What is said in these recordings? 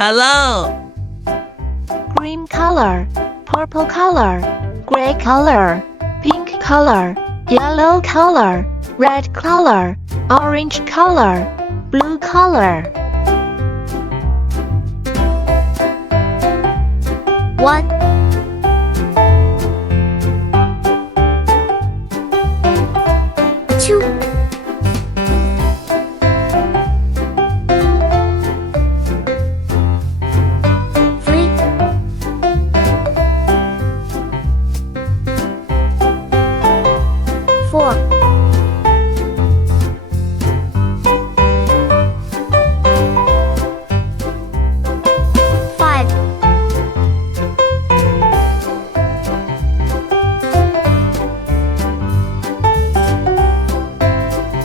Hello. Green color, purple color, gray color, pink color, yellow color, red color, orange color, blue color. 1 2 3 4 5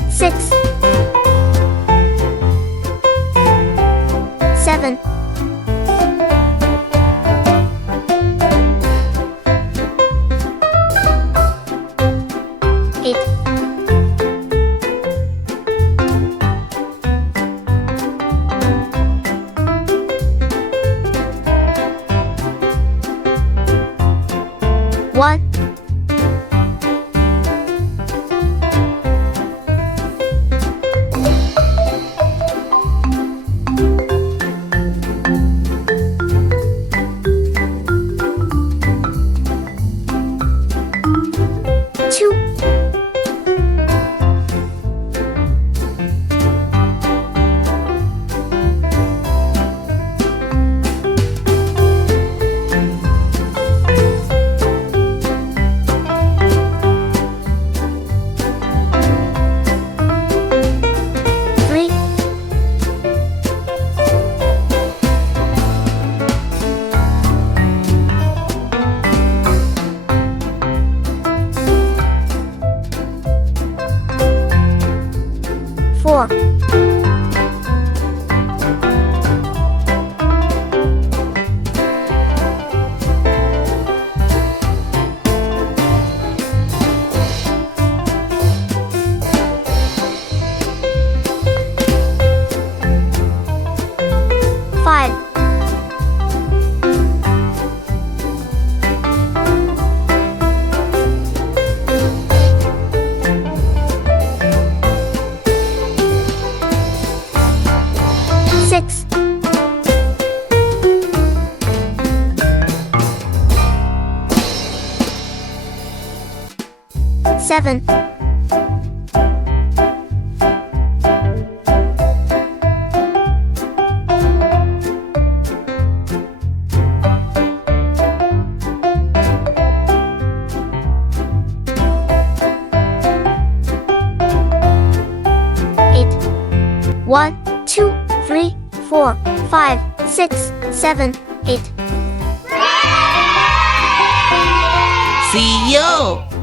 6 7 8 1 2 3 4 5 6 7 8 1 2 3 4 5 6 7 8 See you.